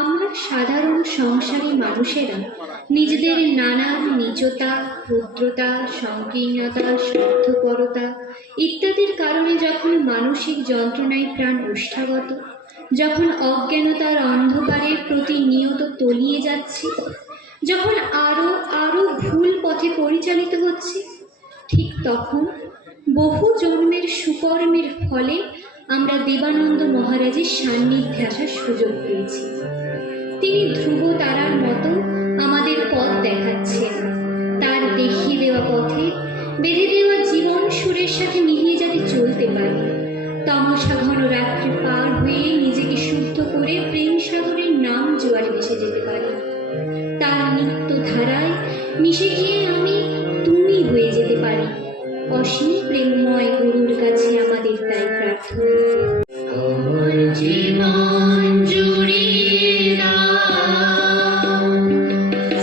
আমরা সাধারণ সংসারী মানুষেরা নিজেদের নানান নীচতা, ক্ষুদ্রতা, সংকীর্ণতা, স্বার্থপরতা ইত্যাদির কারণে যখন মানসিক যন্ত্রণায় প্রাণ ওষ্ঠাগত, যখন অজ্ঞানতার অন্ধকারে প্রতিনিয়ত তলিয়ে যাচ্ছি, যখন আরো আরো ভুল পথে পরিচালিত হচ্ছে, ঠিক তখন বহু জন্মের সুকর্মের ফলে আমরা দেবানন্দ মহারাজের সান্নিধ্যে আসার সুযোগ পেয়েছি। তিনি ধ্রুব তারার মতো আমাদের পথ দেখাচ্ছেন। তার দেখিয়ে দেওয়া পথে বেঁধে দেওয়া জীবন সুরের সাথে মিলিয়ে যাতে চলতে পারি, তমসা ঘন রাত্রি পার হয়ে নিজেকে শুদ্ধ করে প্রেম সাগরের নাম জোয়ারে ভেসে যেতে পারি। তার নিত্য ধারায় মিশে গিয়ে আমি তুমি হয়ে যেতে পারি। অসীম প্রেমময় গুরুর কাছে আমাদের তাই প্রার্থনা। আমার জীবন জুড়িয়ে দাও,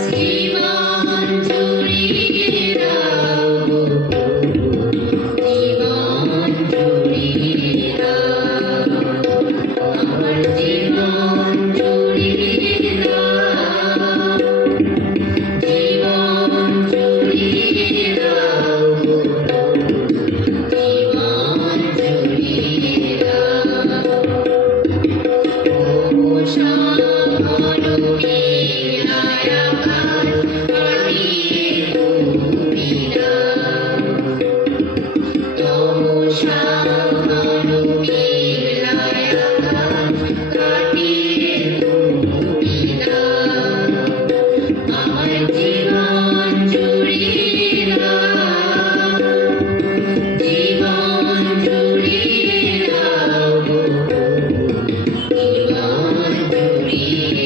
জীবন জুড়িয়ে দাও, জীবন জুড়িয়ে দাও, আমার জীবন জুড়িয়ে দাও, জীবন জুড়িয়ে দাও, জীবন জুড়িয়ে দাও। জীবন জুড়িয়ে দাও, জীবন জুড়িয়ে